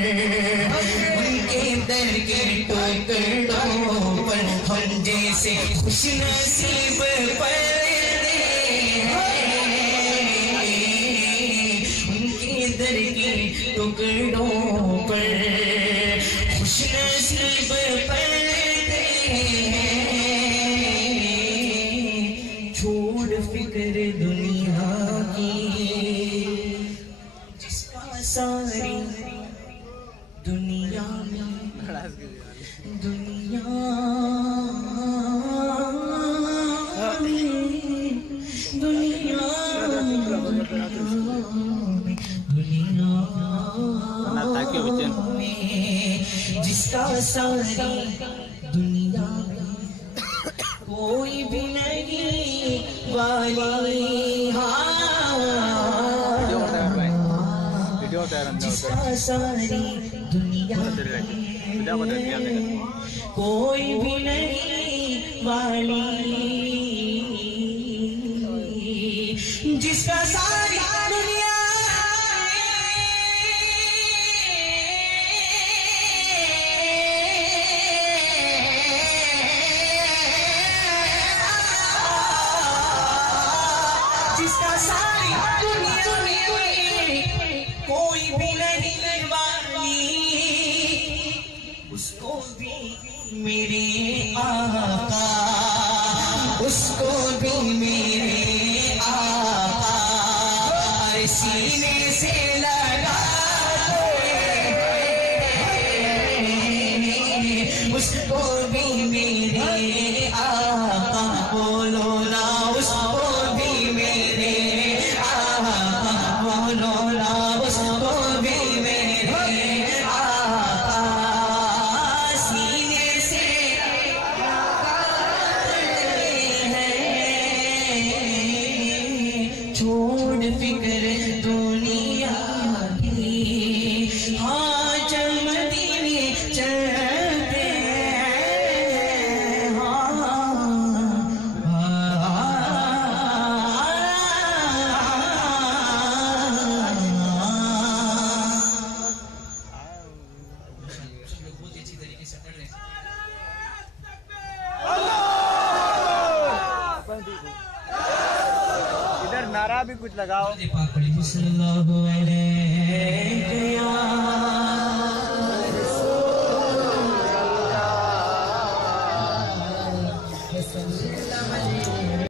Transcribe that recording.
उनके दर के टुकड़ों पर हम जैसे खुश नसीब पर्दे उनके दर के टुकड़ों पर खुश नसीब पर्दे छोड़ फिक्र दुनिया की जिसका सारी दुनिया में दुनिया जिसका सारी दुनिया कोई भी नहीं वाली जिसका सारी दुनिया कोई भी नहीं वाली जिसका सारी दुनिया जिसका सारी दुनिया में कोई भी नहीं वाली उसको भी मेरे आका उसको भी मेरे आका सीने से लगा उसको भी मेरे आका बोलो ना उसको भी मेरे आका बोलो ना उसको भी मेरे आका सीने से छोड़ फिक्र दुनिया की हाँ चल मदीने चलते बहुत अच्छी तरीके से पढ़ रहे हैं। इधर नारा भी कुछ लगाओ। सल्लल्लाहु अलैहि